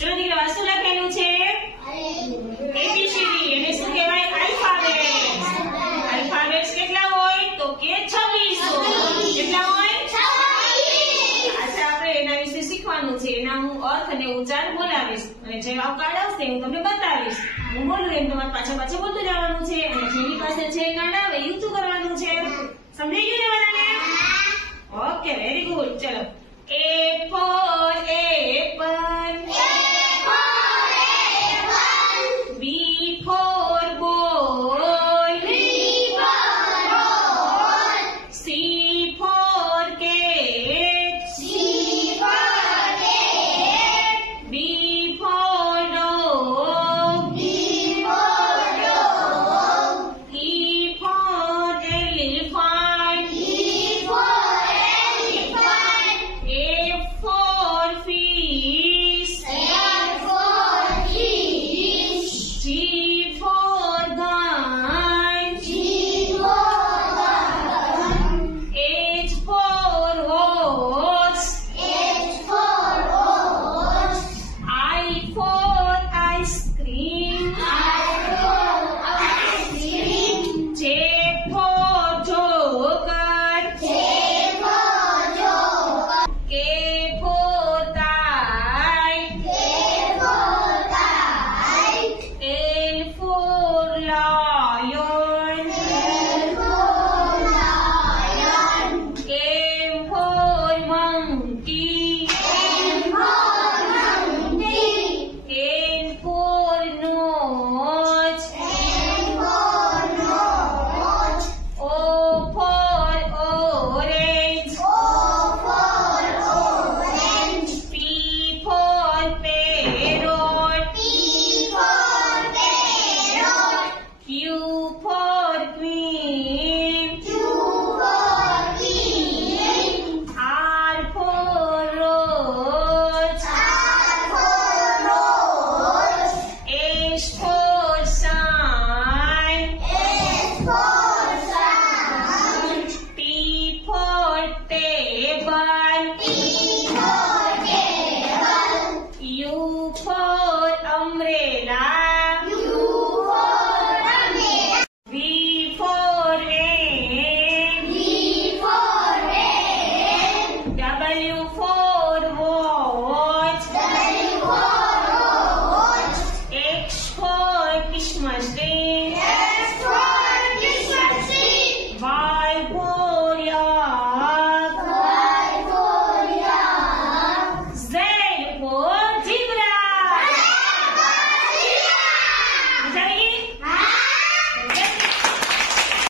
ચલો દીકરા શું લખેલું છે એબીસીડી એને શું કહેવાય આલ્ફાબેટ આલ્ફાબેટ્સ કેટલા હોય તો કે 26 કેટલા હોય 26 આજે આપણે એના વિશે શીખવાનું છે એના હું અર્થ અને ઉચ્ચાર બોલાવીશ અને જવાબ કાર્ડ આવશે હું તમને બતાવીશ હું બોલું એમ તમારે પાછા પાછા બોલતું જવાનું છે અને જેની પાસે છે કાર્ડ આવે એ ઊંચું કરવાનું છે સમજાઈ ગયું ને બધાને ઓકે વેરી ગુડ ચલો A for apple